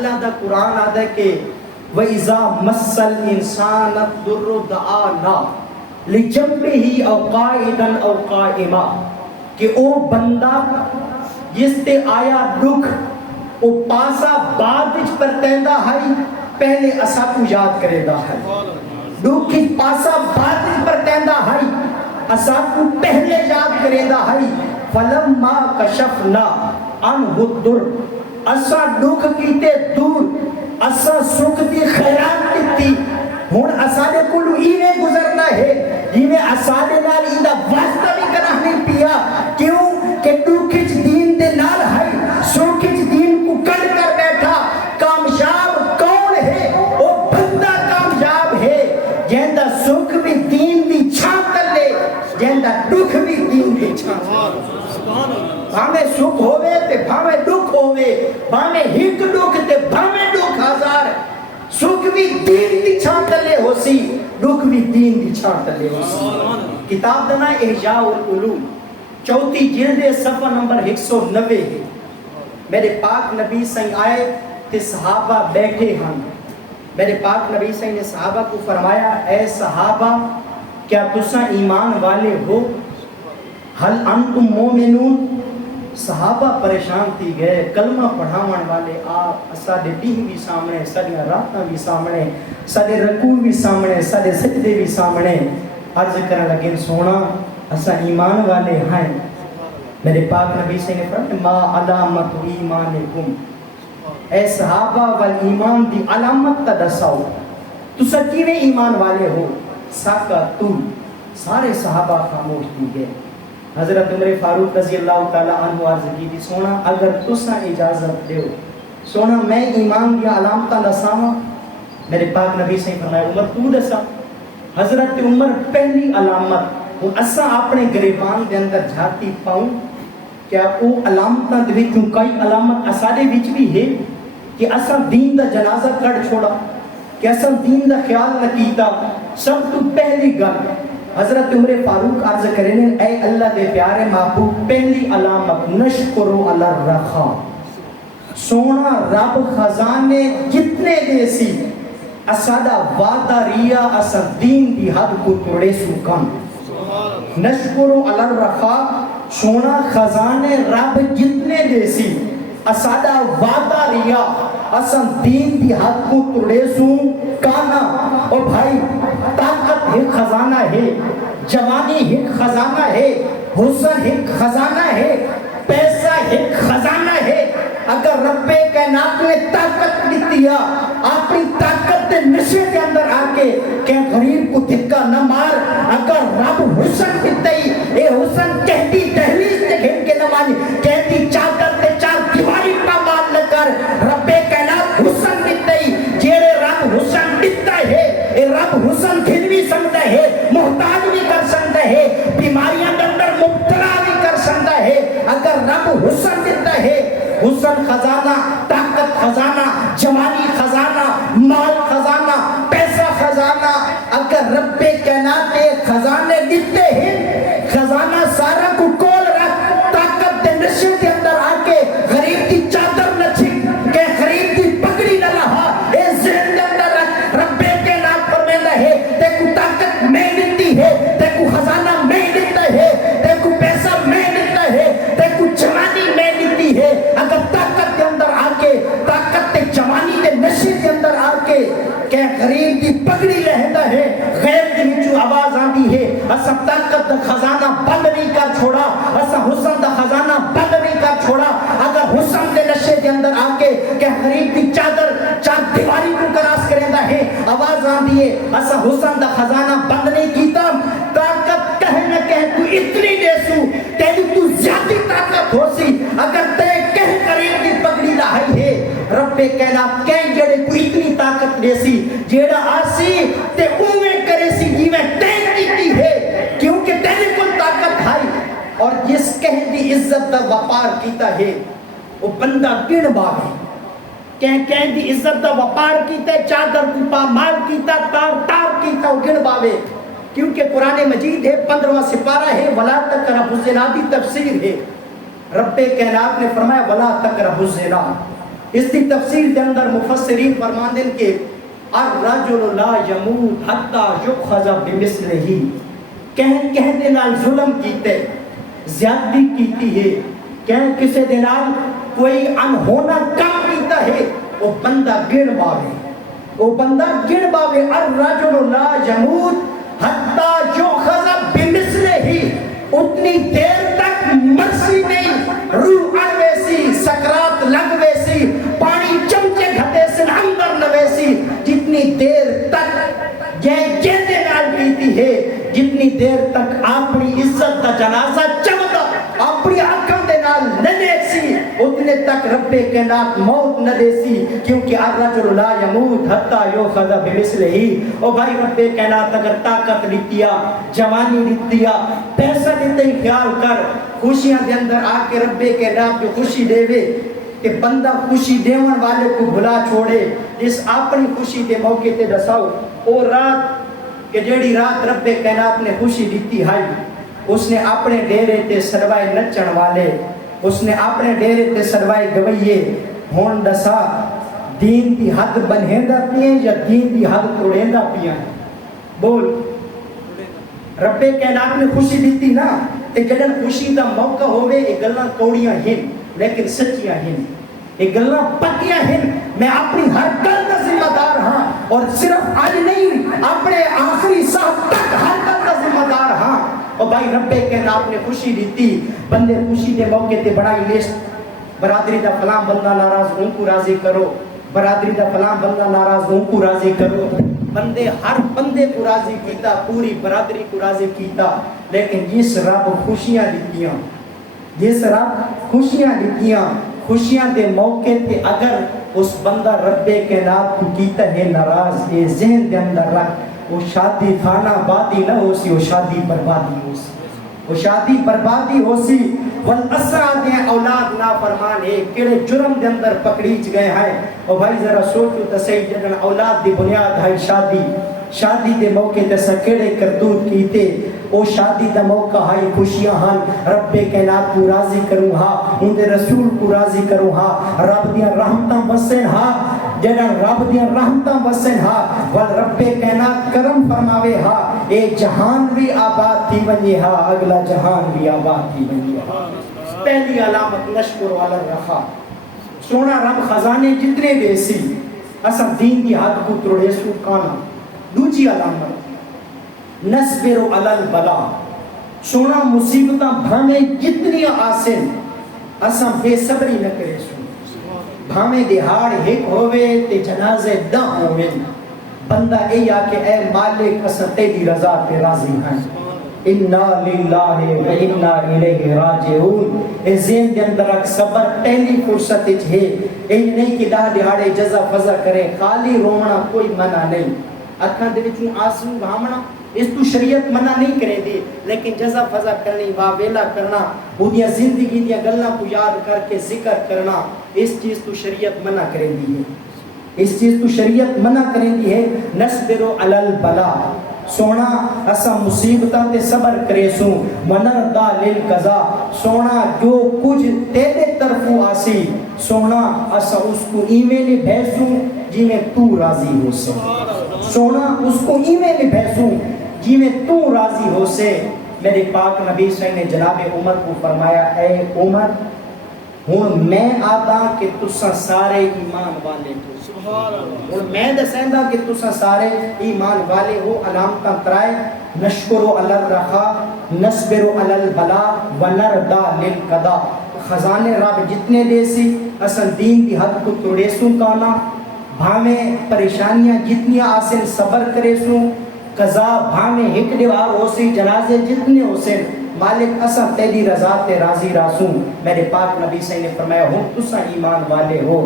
اللہ دا قرآن آدھا کہ وَإِذَا مَسَّ الْإِنسَانَ الضُّرُّ دَعَانَا لِجَنبِهِ أَوْ قَاعِدًا أَوْ قَائِمًا کہ او بندہ جس تے آیا دکھ او پاسا بعد وچ پرتیندا ہے پہلے اسا کو یاد کرے دا ہے دکھ کی پاسا بعد وچ پرتیندا ہے اسا کو پہلے یاد کرے دا ہے فَلَمَّا كَشَفْنَا عَنْهُ الضُّرَّ اسا دکھ کیتے دور اسا سکھ دی خیرات کیتی ہن اسا دے کولو ایویں گزرنا ہے جویں اسا دے نال ایندا واسطہ بھی کرنا نہیں پیا کیوں کہ دکھ وچ دین دے نال ہے سکھ وچ دین کو کڈ کر بیٹھا کامیاب کون ہے او بندہ کامیاب ہے جیندا سکھ بھی دین دی چھاں تلے جیندا دکھ بھی دین دی چھاں سبحان اللہ بھاویں سکھ ہوئے تے بھاویں دکھ ہوئے بھاویں ہک دکھ تے بھاویں دکھ ہزار سکھ بھی دین دی چھان تلے ہو سی دکھ بھی دین دی چھان تلے ہو سی کتاب دنا احیاء العلوم چوتھی جلد صفحہ نمبر 190 ہے میرے پاک نبی صلی آئے تے صحابہ بیٹھے ہن میرے پاک نبی صلی نے صحابہ کو فرمایا اے صحابہ کیا تساں ایمان والے ہو حل انتم مومنون صحابہ پریشان تھی گئے کلمہ پڑھاون والے آپ ساڈے دین بھی سامنے ساڈیاں راتاں بھی سامنے ساڈے رکوع بھی سامنے ساڈے سجدے بھی سامنے عرض کرن لگے سونا اسا ایمان والے ہیں میرے پاک نبی سے نے فرمایا ما علامت ایمانکم اے صحابہ والایمان دی علامت تا دساؤ تساں کیویں ایمان والے ہو ساکتو سارے صحابہ خاموش تھی گئے حضرت عمر فاروق رضی اللہ تعالیٰ عنہ عرض کی تھی سونا اگر تساں اجازت دیو سونا میں ایمان دیا علامتاں دساواں میرے پاک نبی سے فرمایا عمر تو دسا حضرت عمر پہلی علامت وہ اساں اپنے گریبان دے اندر جھاتی پاؤں کیا او علامتاں دے وچوں کئی علامت اساڈے وچ بھی ہے کہ اساں دین دا جنازہ کڈ چھوڑا کہ اساں دین دا خیال نہ کیتا سب تو پہلی گل حضرت عمر فاروق عرض کریں اے اللہ دے پیارے محبوب پہلی علامت نشکرو علی الرخا سونا رب خزانے جتنے دے سی اسادہ وعدہ ریا اسا دین دی حد کو توڑے سو کم نشکرو علی الرخا سونا خزانے رب جتنے دے سی اسادہ وعدہ ریا اسا دین دی حد کو توڑے سو کانا او بھائی طاقت ایک خزانہ ہے جوانی ایک خزانہ ہے حسن ایک خزانہ ہے پیسہ ایک خزانہ ہے اگر رب کائنات نے طاقت دیا اپنی طاقت کے نشے کے اندر آ کے کہ غریب کو دھکا نہ مار اگر رب حسن دیتے اے حسن کہتی دہلیز سے گھن کے نہ مانی کہتی چادر تے چار دیواری کا مال نہ کر رب کائنات حسن دیتے جیڑے رب حسن دیتا ہے اے رب حسن گھن بھی سکتا ہے محتاج بھی کر سکتا ہے بیماریاں کے اندر مبتلا بھی کر سکتا ہے اگر رب حسن دیتا ہے حسن خزانہ طاقت خزانہ جوانی خزانہ مال خزانہ پیسہ خزانہ اگر رب کائنات کے خزانے دیتے ہیں خزانہ سارا کو کول رکھ طاقت دے نشے کے اندر آ کے غریب کی چادر نہ چھک کہ غریب کی پگڑی نہ لہا اے ذہن کے اندر رکھ رب کائنات فرماتا ہے تے کو طاقت میں دیتی ہے تے کو خزانہ میں دیتا ہے تے کو پیسہ میں دیتا ہے تے کو جوانی میں دیتی ہے اگر طاقت کے اندر آ کے طاقت تے جوانی دے نشے کے اندر آ کے کہ غریب کی پگڑی لہندا ہے غیر دی وچوں آواز آندی ہے اسا طاقت دا خزانہ بند نہیں کر چھوڑا اسا حسن دا خزانہ بند نہیں کر چھوڑا اگر حسن دے نشے کے اندر آ کے کہ غریب کی چادر چار دیواری کو کراس کریندا ہے آواز آندی ہے اسا حسن دا خزانہ بند نہیں کیتا طاقت کہہ نہ کہہ تو اتنی دے سو تیری تو زیادہ طاقت ہو سی اگر تے کہہ غریب کی پگڑی لائی ہے رب کائنات کہیں جڑے کو اتنی طاقت دے سی جیڑا آسی تے اویں کرے سی جیویں تے کیتی ہے کیونکہ تیرے کول طاقت ہے اور جس کہیں دی عزت دا وپار کیتا ہے وہ بندہ گن باوے کہیں دی عزت دا وپار کیتا ہے چادر کو پامال کیتا تار کیتا وہ گن باوے کیونکہ قرآن مجید ہے 15واں سپارہ ہے ولا تقربوا الزنا دی تفسیر ہے رب کائنات نے فرمایا ولا تقربوا الزنا اس کی تفسیر کے اندر مفسرین فرماندے کہ الرجل لا يموت حتى يؤخذ بمثله، کہہ دے نال ظلم کیتے، زیادتی کیتی ہے، کسے دے نال کوئی انہونا کام کیتا ہے، وہ بندہ گڑ باوے، وہ بندہ گڑ باوے. الرجل لا يموت حتى يؤخذ بمثله، اتنی دیر تک مرسی نہیں، روح اڑ ویسی، سکرات لگ ویسی، پانی چمچے گھٹے سے اندر نویسی، جتنی دیر تک یہ جیتے نال پیتی ہے، جتنی دیر تک اپنی عزت کا جنازہ چمدا اپنی آنکھوں دے نال نہ دیسی، اتنے تک رب کائنات موت نہ دیسی، کیونکہ الرجل لا يموت حتى يؤخذ بمثله. او بھائی رب کائنات اگر طاقت دیتیا، جوانی دیتیا، پیسہ دیتے ہی خیال کر، خوشیاں دے اندر آ کے رب کائنات جو خوشی دے وے کہ بندہ خوشی دیون والے کو بھلا چھوڑے. اس اپنی خوشی دے موقع تے دساؤ او رات کہ جیڑی رات رب کائنات نے خوشی دیتی ہے، اس نے اپنے ڈیرے تے سروائے نچن والے، اس نے اپنے ڈیرے تے سروائے گوئیے ہون دسا دین دی حد بنہیندہ پیئیں یا دین دی حد توڑیندہ پیئیں؟ بول. رب کائنات نے خوشی دیتی نا، تے جدن خوشی دا موقع ہوئے یہ گلاں کوڑیاں ہن لیکن سچیاں ہن، یہ گلاں پکیاں ہن. میں اپنی ہر گل کا ذمہ دار ہاں، اور صرف آج نہیں اپنے آخری سانس تک ہر گل کا ذمہ دار ہاں. اور بھائی رب کائنات نے خوشی دیتی، بندے خوشی دے موقع تے بڑائی لسٹ، برادری دا فلاں بندہ ناراض ان کو راضی کرو، برادری دا فلاں بندہ ناراض ان کو راضی کرو. بندے ہر بندے کو راضی کیتا، پوری برادری کو راضی کیتا. لیکن جس رب خوشیاں دیتیاں، جس رب خوشیاں دیتیاں، خوشیاں دے موقع تے اگر اس بندہ رب کائنات کو کیتا ہے ناراض، یہ ذہن دے اندر رکھ، وہ شادی خانہ بادی نہ ہو سی، وہ شادی بربادی ہو سی، وہ شادی بربادی ہو سی. والاسرا دے اولاد نافرمان ہے، کیڑے جرم دے اندر پکڑیچ گئے ہیں. اور بھائی ذرا سوچو تو صحیح، جدن اولاد دی بنیاد ہے شادی، شادی دے موقع تے سکیڑے کردود کیتے، او شادی دا موقع ہے خوشیاں ہن، رب کائنات کو راضی کروں ہاں، ان دے رسول کو راضی کروں ہاں، رب دیاں رحمتاں بسن ہاں، جنہاں رب دیاں رحمتاں بسن ہاں، ول رب کائنات کرم فرماوے ہاں، اے جہان بھی آباد تھی ونجے ہاں، اگلا جہان بھی آباد تھی ونجے ہاں. پہلی علامت نشکر علی الرخا، سونا رب خزانے جتنے دے سی اسا دین کی حد کو تروڑے سو کانا. دوسری علامت نصبر علی البلا، سونا مصیبتاں بھامے جتنی آسن اسا بے صبری نہ کرے سو، بھامے دہاڑ ہک ہوئے تے جنازے نہ ہوئے، بندہ اے یا کہ اے مالک اسا تیری رضا تے راضی ہیں، انا للہ و انا الیہ راجعون. اے ذہن دے اندر ایک صبر پہلی فرصت ہے، اے نہیں کہ ڈاہ دہاڑے جزا فضا کرے، خالی رونا کوئی منع نہیں، اکھاں دے وچوں آنسو بہاونا اس تو شریعت منع نہیں کرے دی، لیکن جزا فضا کرنی، واویلا کرنا، وہ زندگی دیا گلاں کو یاد کر کے ذکر کرنا، اس چیز تو شریعت منع کرے دی ہے، اس چیز تو شریعت منع کرے دی ہے. نصبر علی البلا، سونا اسا مصیبتاں تے صبر کرے سوں، منردا للقضا، سونا جو کچھ تیرے طرفوں آسی، سونا اسا اس کو ایویں نے بھیسوں جی میں تو راضی ہو سے، سونا اس کو ایویں نے بھیسوں جی میں تو راضی ہو سے. میرے پاک نبی صلی اللہ علیہ وسلم نے جناب عمر کو فرمایا، اے عمر ہن میں آتا کہ تساں سارے ایمان والے ہو، ہن میں دسیندا کہ تساں سارے ایمان والے ہو. علامتاں ترائے، نشکر علی الرخا، نصبر علی البلا، ونردا للقضا. خزانے رب جتنے دے سی اساں دین دی حد کو توڑے سوں کانا، بھاویں پریشانیاں جتنی آسن صبر کرے سوں، قضا بھاویں ہک دیوار ہو سی، جنازے جتنے ہو سن، مالک اساں تیری رضا تے راضی راسوں. میرے پاک نبی صلی اللہ علیہ وسلم نے فرمایا ہوں تساں ایمان والے ہو.